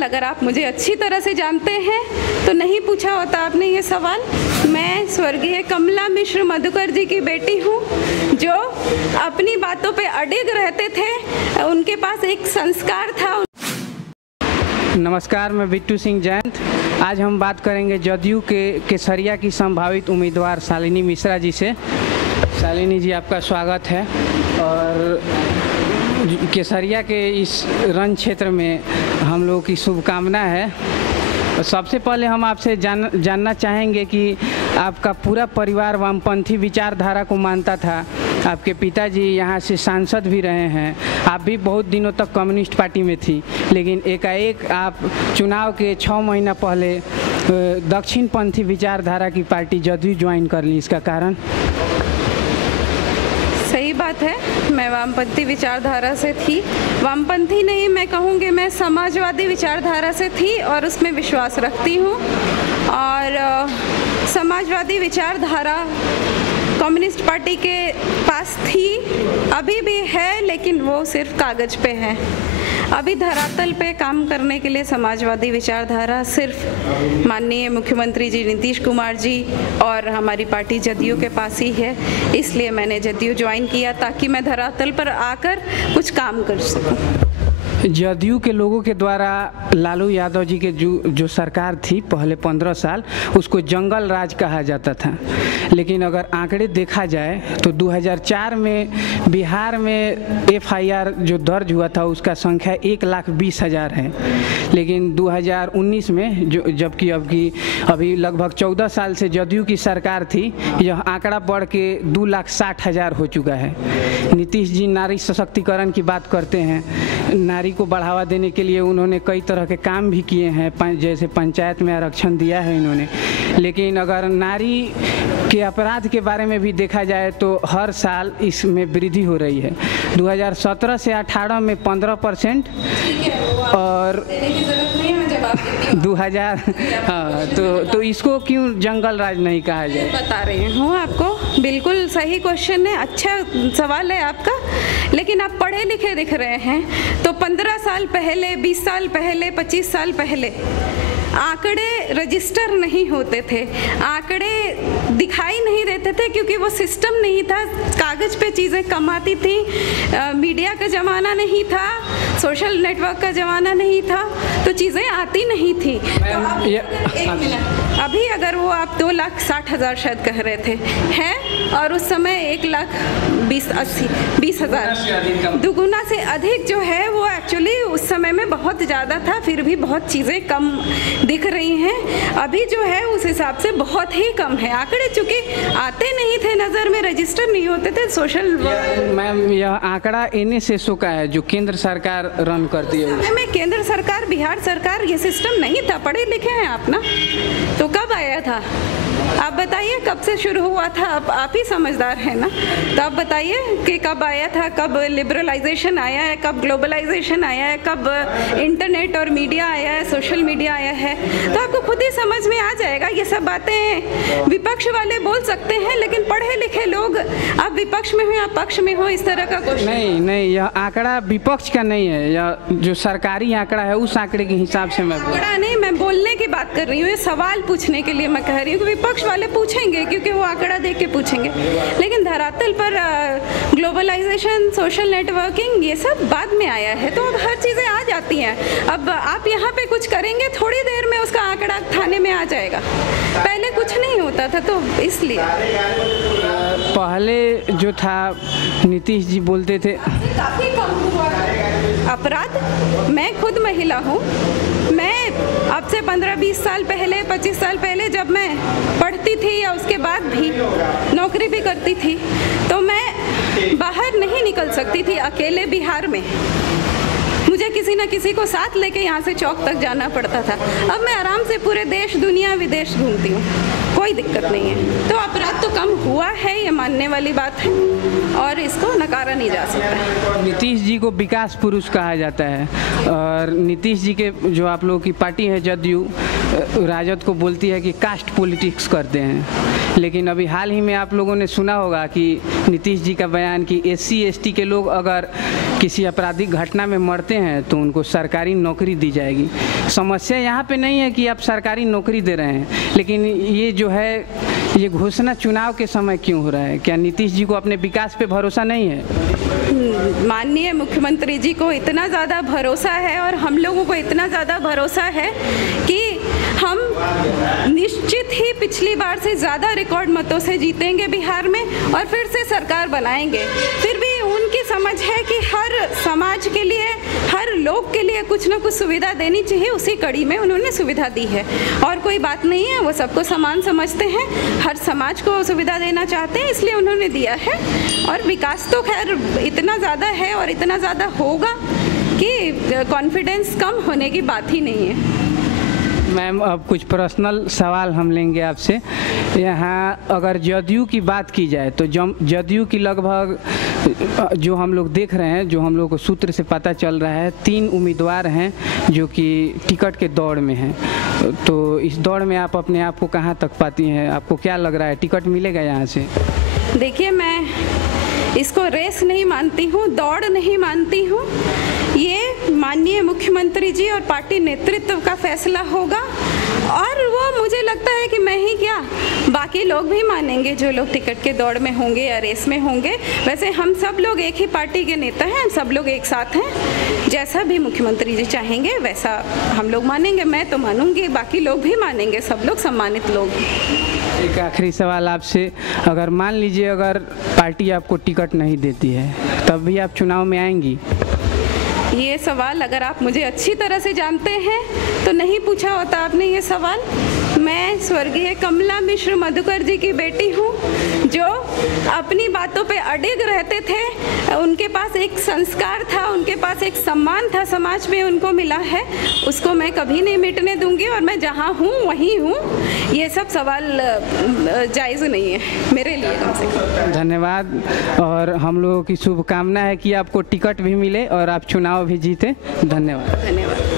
सवाल अगर आप मुझे अच्छी तरह से जानते हैं तो नहीं पूछा होता आपने ये सवाल। मैं स्वर्गीय कमला मिश्र मधुकर जी की बेटी हूँ, जो अपनी बातों पे अडिग रहते थे, उनके पास एक संस्कार था। नमस्कार, मैं बिट्टू सिंह जयंत। आज हम बात करेंगे जदयू के केसरिया की संभावित उम्मीदवार शालिनी मिश्रा जी से। शालिनी जी, आपका स्वागत है। और केसरिया के इस रण क्षेत्र में हम लोगों की शुभकामना है। सबसे पहले हम आपसे जानना चाहेंगे कि आपका पूरा परिवार वामपंथी विचारधारा को मानता था। आपके पिताजी यहाँ से सांसद भी रहे हैं, आप भी बहुत दिनों तक कम्युनिस्ट पार्टी में थी, लेकिन एकाएक आप चुनाव के 6 महीना पहले दक्षिणपंथी विचारधारा की पार्टी जदयू ज्वाइन कर ली। इसका कारण? सही बात है, मैं वामपंथी विचारधारा से थी। वामपंथी नहीं, मैं कहूँगी मैं समाजवादी विचारधारा से थी और उसमें विश्वास रखती हूँ। और समाजवादी विचारधारा कम्युनिस्ट पार्टी के पास थी, अभी भी है, लेकिन वो सिर्फ कागज़ पे है। अभी धरातल पे काम करने के लिए समाजवादी विचारधारा सिर्फ माननीय मुख्यमंत्री जी नीतीश कुमार जी और हमारी पार्टी जदयू के पास ही है। इसलिए मैंने जदयू ज्वाइन किया ताकि मैं धरातल पर आकर कुछ काम कर सकूं। जदयू के लोगों के द्वारा लालू यादव जी के जो सरकार थी पहले 15 साल, उसको जंगल राज कहा जाता था। लेकिन अगर आंकड़े देखा जाए तो 2004 में बिहार में FIR जो दर्ज हुआ था उसका संख्या 1,20,000 है। लेकिन 2019 में जबकि अभी लगभग 14 साल से जदयू की सरकार थी, यह आंकड़ा बढ़ के 2,60,000 हो चुका है। नीतीश जी नारी सशक्तिकरण की बात करते हैं। नारी को बढ़ावा देने के लिए उन्होंने कई तरह के काम भी किए हैं, जैसे पंचायत में आरक्षण दिया है इन्होंने। लेकिन अगर नारी के अपराध के बारे में भी देखा जाए तो हर साल इसमें वृद्धि हो रही है। 2017 से 18 में 15% और 2000 हाँ, तो इसको क्यों जंगल राज नहीं कहा जाए? बता रही हूँ आपको, बिल्कुल सही क्वेश्चन है, अच्छा सवाल है आपका। लेकिन आप पढ़े लिखे दिख रहे हैं, तो 15 साल पहले, 20 साल पहले, 25 साल पहले आंकड़े रजिस्टर नहीं होते थे, आंकड़े दिखाई नहीं देते थे, क्योंकि वो सिस्टम नहीं था। कागज़ पे चीज़ें कम आती थी, मीडिया का ज़माना नहीं था, सोशल नेटवर्क का ज़माना नहीं था, तो चीज़ें आती नहीं थी। तो एक मिनट, अभी अगर वो आप 2,60,000 शायद कह रहे थे हैं, और उस समय 1,20,000 दुगुना से अधिक जो है वो एक्चुअली उस समय में बहुत ज़्यादा था। फिर भी बहुत चीज़ें कम दिख रही हैं। अभी जो है उस हिसाब से बहुत ही कम है। आंकड़े चूँकि आते नहीं थे, नज़र में रजिस्टर नहीं होते थे सोशल। मैम, यह आंकड़ा NSSO का है जो केंद्र सरकार रन करती है। में केंद्र सरकार, बिहार सरकार, ये सिस्टम नहीं था। पढ़े लिखे हैं आप ना, तो कब आया था आप बताइए? कब से शुरू हुआ था? आप ही समझदार हैं ना, तो आप बताइए कि कब आया था, कब लिबरलाइजेशन आया है, कब ग्लोबलाइजेशन आया है, कब इंटरनेट और मीडिया आया है, सोशल मीडिया आया है। तो आपको खुद ही समझ में आ जाएगा। ये सब बातें विपक्ष वाले बोल सकते हैं, लेकिन पढ़े लिखे लोग, आप विपक्ष में हो या पक्ष में हो, इस तरह का कुछ नहीं, यह आंकड़ा विपक्ष का नहीं है, यह जो सरकारी आंकड़ा है उस आंकड़े के हिसाब से मैं आंकड़ा नहीं, मैं बोलने की बात कर रही हूँ। ये सवाल पूछने के लिए मैं कह रही हूँ कि विपक्ष वाले पूछेंगे, क्योंकि वो आंकड़ा देख के पूछेंगे। लेकिन धरातल पर ग्लोबलाइजेशन, सोशल नेटवर्किंग, ये सब बाद में आया है, तो अब हर चीज़ें आ जाती हैं। अब आप यहाँ पे कुछ करेंगे, थोड़ी देर में उसका आंकड़ा थाने में आ जाएगा। पहले कुछ नहीं होता था, तो इसलिए पहले जो था नीतीश जी बोलते थे काफ़ी कम हुआ अपराध। मैं खुद महिला हूँ, मैं अब से 15-20 साल पहले, 25 साल पहले जब मैं पढ़ती थी या उसके बाद भी नौकरी भी करती थी, तो मैं बाहर नहीं निकल सकती थी अकेले बिहार में। मुझे किसी न किसी को साथ लेके यहाँ से चौक तक जाना पड़ता था। अब मैं आराम से पूरे देश, दुनिया, विदेश घूमती हूँ। कोई दिक्कत नहीं है। तो अपराध तो कम हुआ है, ये मानने वाली बात है और इसको नकारा नहीं जा सकता। नीतीश जी को विकास पुरुष कहा जाता है और नीतीश जी के जो आप लोगों की पार्टी है जदयू, राजद को बोलती है कि कास्ट पॉलिटिक्स करते हैं। लेकिन अभी हाल ही में आप लोगों ने सुना होगा कि नीतीश जी का बयान कि SC ST के लोग अगर किसी आपराधिक घटना में मरते हैं तो उनको सरकारी नौकरी दी जाएगी। समस्या यहाँ पे नहीं है कि आप सरकारी नौकरी दे रहे हैं, लेकिन ये जो है ये घोषणा चुनाव के समय क्यों हो रहा है? क्या नीतीश जी को अपने विकास पे भरोसा नहीं है? माननीय मुख्यमंत्री जी को इतना ज़्यादा भरोसा है और हम लोगों को इतना ज़्यादा भरोसा है कि हम निश्चित ही पिछली बार से ज़्यादा रिकॉर्ड मतों से जीतेंगे बिहार में और फिर से सरकार बनाएंगे। फिर भी उनकी समझ है कि हर समाज के लिए, हर लोग के लिए कुछ ना कुछ सुविधा देनी चाहिए। उसी कड़ी में उन्होंने सुविधा दी है और कोई बात नहीं है, वो सबको समान समझते हैं, हर समाज को सुविधा देना चाहते हैं, इसलिए उन्होंने दिया है। और विकास तो खैर इतना ज़्यादा है और इतना ज़्यादा होगा कि कॉन्फिडेंस कम होने की बात ही नहीं है। मैम, अब कुछ पर्सनल सवाल हम लेंगे आपसे। यहाँ अगर जदयू की बात की जाए तो जदयू की लगभग जो हम लोग देख रहे हैं, जो हम लोग को सूत्र से पता चल रहा है, 3 उम्मीदवार हैं जो कि टिकट के दौड़ में हैं। तो इस दौड़ में आप अपने आप को कहाँ तक पाती हैं? आपको क्या लग रहा है, टिकट मिलेगा यहाँ से? देखिए, मैं इसको रेस नहीं मानती हूँ, दौड़ नहीं मानती हूँ। ये माननीय मुख्यमंत्री जी और पार्टी नेतृत्व का फैसला होगा और वो मुझे लगता है कि मैं ही क्या, बाकी लोग भी मानेंगे जो लोग टिकट के दौड़ में होंगे या रेस में होंगे। वैसे हम सब लोग एक ही पार्टी के नेता हैं, सब लोग एक साथ हैं। जैसा भी मुख्यमंत्री जी चाहेंगे वैसा हम लोग मानेंगे। मैं तो मानूंगी, बाकी लोग भी मानेंगे, सब लोग सम्मानित लोग। एक आखिरी सवाल आपसे, अगर मान लीजिए अगर पार्टी आपको टिकट नहीं देती है तब भी आप चुनाव में आएंगी? ये सवाल अगर आप मुझे अच्छी तरह से जानते हैं तो नहीं पूछा होता आपने ये सवाल। मैं स्वर्गीय कमला मिश्र मधुकर जी की बेटी हूँ जो अपनी बातों पे अडिग रहते थे। उनके पास एक संस्कार था, उनके पास एक सम्मान था, समाज में उनको मिला है, उसको मैं कभी नहीं मिटने दूंगी और मैं जहाँ हूँ वहीं हूँ। ये सब सवाल जायज़ नहीं है मेरे लिए, कम से कम। धन्यवाद और हम लोगों की शुभकामना है कि आपको टिकट भी मिले और आप चुनाव भी जीते। धन्यवाद। धन्यवाद।